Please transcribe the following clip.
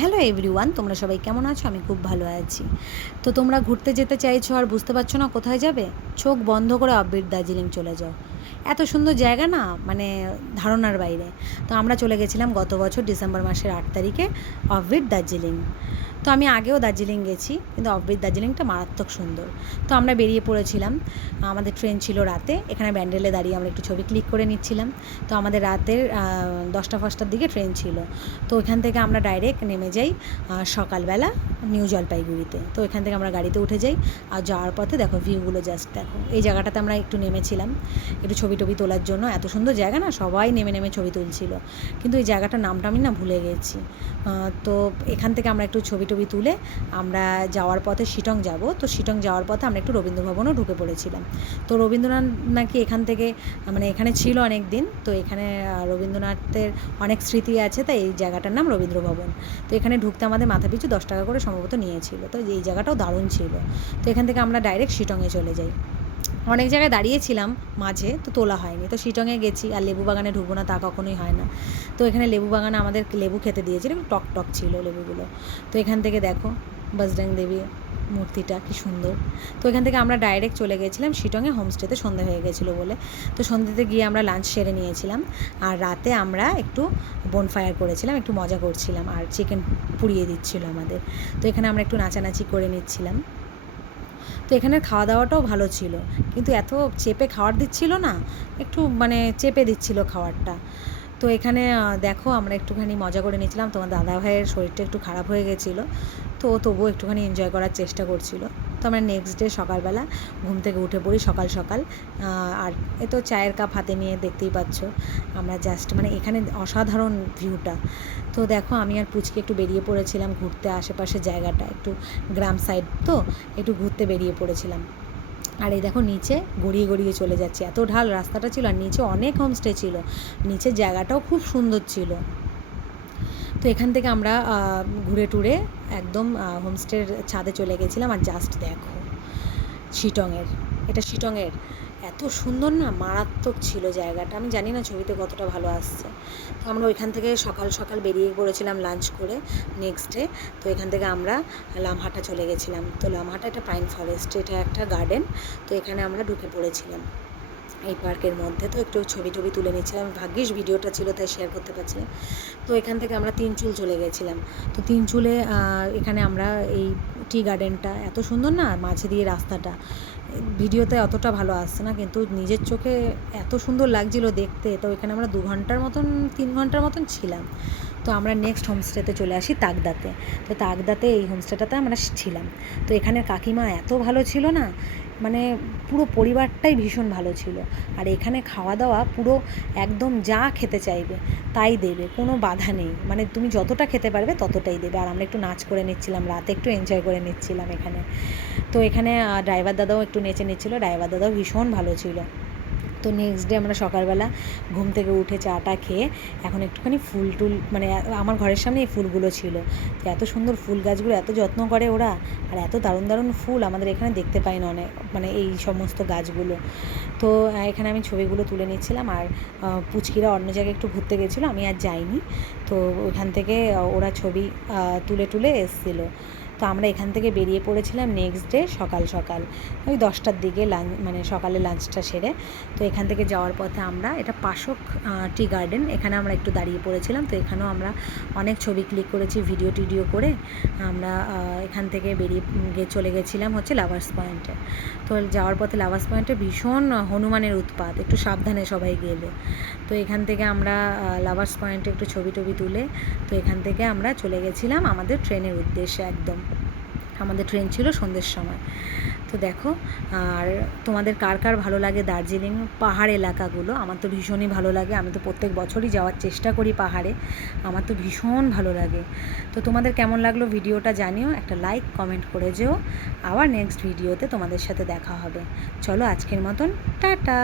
Hello everyone, তোমরা সবাই কেমন আছো? আমি খুব ভালো আছি। তো তোমরা ঘুরতে যেতে চাইছো আর বুঝতে পারছো না কোথায় যাবে? চোখ বন্ধ করে অব্বিট দার্জিলিং চলে যাও। এত সুন্দর জায়গা না, মানে ধারণার বাইরে। তো আমরা চলে গেছিলাম গত বছর ডিসেম্বর মাসের 8 তারিখে অব্বিট দার্জিলিং। তো আমি আগেও দার্জিলিং গেছি, কিন্তু অব্বিট দার্জিলিংটা মারাত্মক সুন্দর। তো আমরা বেরিয়ে পড়েছিলাম। আমাদের ট্রেন ছিল রাতে। এখানে ব্যান্ডেলে দাঁড়িয়ে আমরা একটু ছবি ক্লিক করে নিচ্ছিলাম। তো আমাদের রাতের 10টা 5টার দিকে ট্রেন ছিল। তো ওইখান থেকে আমরা ডাইরেক্ট নেমে যাই সকালবেলা নিউ জলপাইগুড়িতে। তো এখান থেকে আমরা গাড়িতে উঠে যাই। আর যাওয়ার পথে দেখো ভিউগুলো জাস্ট দেখো। এই জায়গাটাতে আমরা একটু নেমেছিলাম একটু ছবি টবি তোলার জন্য। এত সুন্দর জায়গা না, সবাই নেমে নেমে ছবি তুলছিল। কিন্তু এই জায়গাটার নামটা আমি না ভুলে গেছি। তো এখান থেকে আমরা একটু ছবি টবি তুলে আমরা যাওয়ার পথে শিটং যাব। তো শিটং যাওয়ার পথে আমরা একটু রবীন্দ্রভবনও ঢুকে পড়েছিলাম। তো রবীন্দ্রনাথ নাকি এখান থেকে মানে এখানে ছিল অনেক দিন। তো এখানে রবীন্দ্রনাথের অনেক স্মৃতি আছে, তাই এই জায়গাটার নাম রবীন্দ্রভবন। তো এখানে ঢুকতে আমাদের মাথাপিছু 10 টাকা করে সম্ভবত নিয়েছিল। তো এই জায়গাটাও দারুণ ছিল। তো এখান থেকে আমরা ডাইরেক্ট শিটংয়ে চলে যাই। অনেক জায়গায় দাঁড়িয়েছিলাম মাঝে, তো তোলা হয়নি। তো শিটংয়ে গেছি, আর লেবু বাগানে ঢুকবো না তা কখনোই হয় না। তো এখানে লেবু বাগানে আমাদের লেবু খেতে দিয়েছিল, একটু টক টক ছিল লেবুগুলো। তো এখান থেকে দেখো বজরং দেবী মূর্তিটা কি সুন্দর। তো এখান থেকে আমরা ডাইরেক্ট চলে গেছিলাম শিটংয়ে হোমস্টেতে, সন্ধ্যা হয়ে গেছিলো বলে। তো সন্ধ্যেতে গিয়ে আমরা লাঞ্চ সেরে নিয়েছিলাম। আর রাতে আমরা একটু বনফায়ার করেছিলাম, একটু মজা করছিলাম, আর চিকেন পুড়িয়ে দিচ্ছিলো আমাদের। তো এখানে আমরা একটু নাচানাচি করে নিচ্ছিলাম। তো এখানের খাওয়া দাওয়াটাও ভালো ছিল, কিন্তু এত চেপে খাওয়ার দিচ্ছিল না, একটু মানে চেপে দিচ্ছিল খাওয়ারটা। তো এখানে দেখো আমরা একটুখানি মজা করে নিয়েছিলাম। তোমার দাদা ভাইয়ের শরীরটা একটু খারাপ হয়ে গেছিলো, তো তবুও একটুখানি এনজয় করার চেষ্টা করছিল। তো আমরা নেক্সট ডে সকালবেলা ঘুম থেকে উঠে পড়ি সকাল সকাল। আর এ তো চায়ের কাপ হাতে নিয়ে দেখতেই পাচ্ছ আমরা জাস্ট মানে এখানে অসাধারণ ভিউটা। তো দেখো আমি আর পুচকে একটু বেরিয়ে পড়েছিলাম ঘুরতে, আশেপাশে জায়গাটা একটু গ্রাম সাইড, তো একটু ঘুরতে বেরিয়ে পড়েছিলাম। আর এই দেখো নিচে গড়িয়ে গড়িয়ে চলে যাচ্ছে, এত ঢাল রাস্তাটা ছিল, আর নিচে অনেক হোমস্টে ছিল, নিচের জায়গাটাও খুব সুন্দর ছিল। তো এখান থেকে আমরা ঘুরে টুরে একদম হোমস্টের ছাদে চলে গেছিলাম। আর জাস্ট দেখো শিটংয়ের, এটা শিটংয়ের এত সুন্দর না, মারাত্মক ছিল জায়গাটা। আমি জানি না ছবিতে কতটা ভালো আসছে। তো আমরা ওইখান থেকে সকাল সকাল বেরিয়ে পড়েছিলাম লাঞ্চ করে নেক্সট ডে। তো এখান থেকে আমরা লামহাটা চলে গেছিলাম। তো লামহাটা একটা পাইন ফরেস্ট, এটা একটা গার্ডেন। তো এখানে আমরা ঢুকে পড়েছিলাম এই পার্কের মধ্যে। তো একটু ছবি টবি তুলে নিচ্ছিলাম, ভাগ্যিস ভিডিওটা ছিল তাই শেয়ার করতে পারছিলাম। তো এখান থেকে আমরা তিনচুল চলে গেছিলাম। তো তিনচুলে এখানে আমরা এই টি গার্ডেনটা এত সুন্দর না, মাঝে দিয়ে রাস্তাটা ভিডিওতে অতটা ভালো আসছে না, কিন্তু নিজের চোখে এত সুন্দর লাগছিল দেখতে। তো এখানে আমরা 2 ঘন্টার মতন 3 ঘন্টার মতন ছিলাম। তো আমরা নেক্সট হোমস্টেতে চলে আসি তাকদাতে। তো তাকদাতে এই হোমস্টেটাতে আমরা ছিলাম। তো এখানের কাকিমা এত ভালো ছিল না, মানে পুরো পরিবারটাই ভীষণ ভালো ছিল। আর এখানে খাওয়া দাওয়া পুরো একদম যা খেতে চাইবে তাই দেবে, কোনো বাধা নেই, মানে তুমি যতটা খেতে পারবে ততটাই দেবে। আর আমরা একটু নাচ করে নিচ্ছিলাম, রাতে একটু এনজয় করে নিচ্ছিলাম এখানে। তো এখানে ড্রাইভার দাদাও একটু নেচে নিচ্ছিলো, ড্রাইভার দাদাও ভীষণ ভালো ছিল। তো নেক্সট ডে আমরা সকালবেলা ঘুম থেকে উঠে চাটা খেয়ে এখন একটুখানি ফুল টুল, মানে আমার ঘরের সামনে এই ফুলগুলো ছিল। তো এত সুন্দর ফুল গাছগুলো, এত যত্ন করে ওরা, আর এত দারুণ দারুণ ফুল আমাদের এখানে দেখতে পাই না অনেক, মানে এই সমস্ত গাছগুলো। তো এখানে আমি ছবিগুলো তুলে নিচ্ছিলাম। আর পুচকিরা অন্য জায়গায় একটু ঘুরতে গেছিলো, আমি আর যাইনি। তো ওইখান থেকে ওরা ছবি তুলে তুলে এসেছিলো। তো আমরা এখান থেকে বেরিয়ে পড়েছিলাম নেক্সট ডে সকাল সকাল ওই 10টার দিকে মানে সকালে লাঞ্চটা সেরে। তো এখান থেকে যাওয়ার পথে আমরা, এটা পাশক টি গার্ডেন, এখানে আমরা একটু দাঁড়িয়ে পড়েছিলাম। তো এখানেও আমরা অনেক ছবি ক্লিক করেছি, ভিডিও টিডিও করে আমরা এখান থেকে বেরিয়ে চলে গেছিলাম হচ্ছে লাভার্স পয়েন্টে। তো যাওয়ার পথে লাভার্স পয়েন্টে ভীষণ হনুমানের উৎপাত, একটু সাবধানে সবাই গেলে। তো এখান থেকে আমরা লাভার্স পয়েন্টে একটু ছবি টবি তুলে, তো এখান থেকে আমরা চলে গেছিলাম আমাদের ট্রেনের উদ্দেশ্যে। একদম আমাদের ট্রেন ছিল সন্ধ্যের সময়। তো দেখো, আর তোমাদের কার কার ভালো লাগে দার্জিলিং পাহাড় এলাকাগুলো? আমার তো ভীষণই ভালো লাগে, আমি তো প্রত্যেক বছরই যাওয়ার চেষ্টা করি পাহাড়ে, আমার তো ভীষণ ভালো লাগে। তো তোমাদের কেমন লাগলো ভিডিওটা জানিও, একটা লাইক কমেন্ট করে যেও। আবার নেক্সট ভিডিওতে তোমাদের সাথে দেখা হবে। চলো আজকের মতন টাটা।